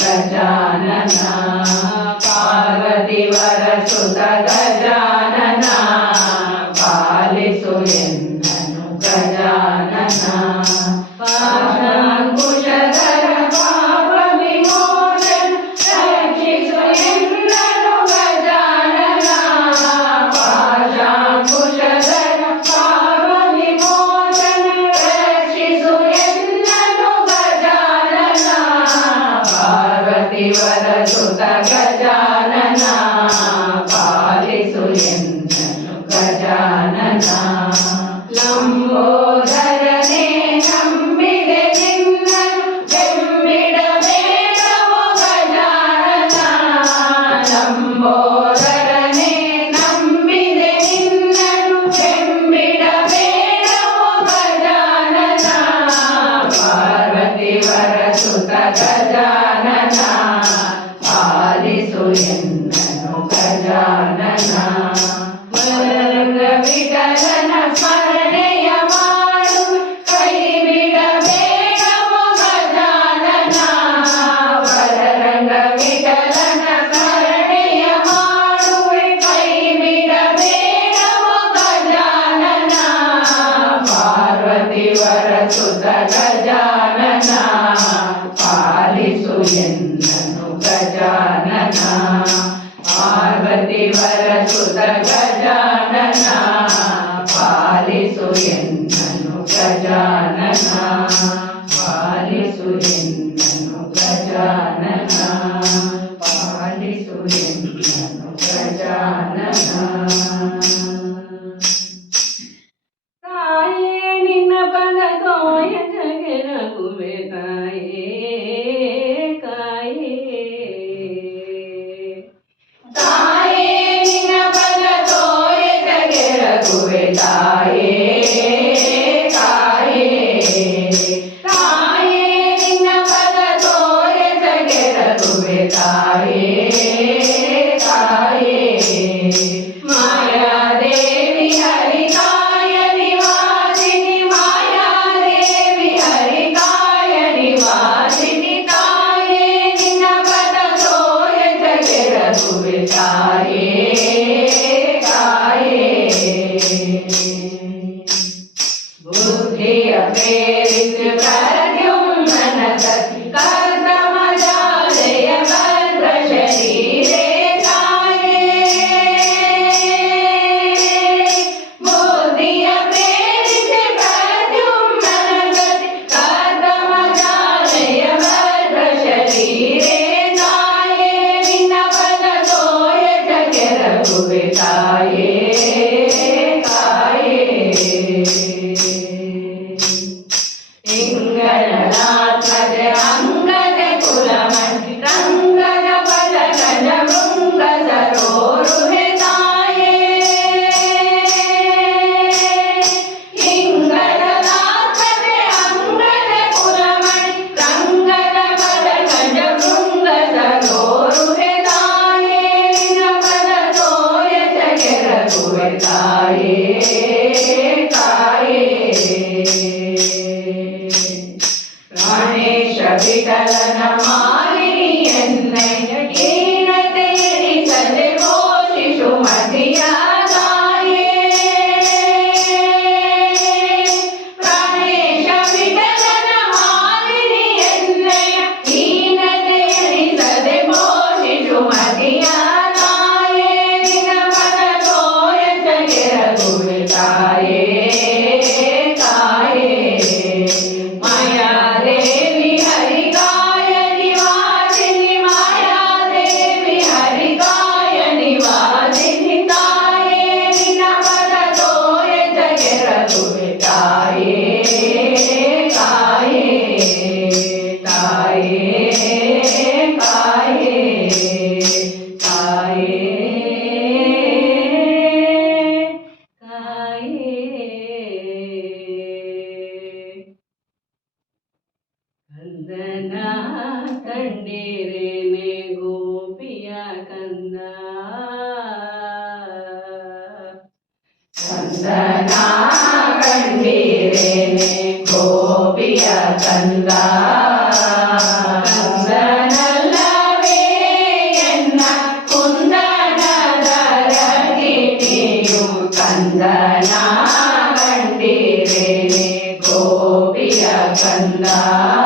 Good job. Para Chuta 念。వరసుత Gajanana పాలిసు ఎన్నను గజానన పాలిసు ఎన్నను గజానన పాలిసు ఎన్నను గజానన ಗುರುವೆ ತಾಯೇ Messiah. We Sweetai. 哎 Chanda.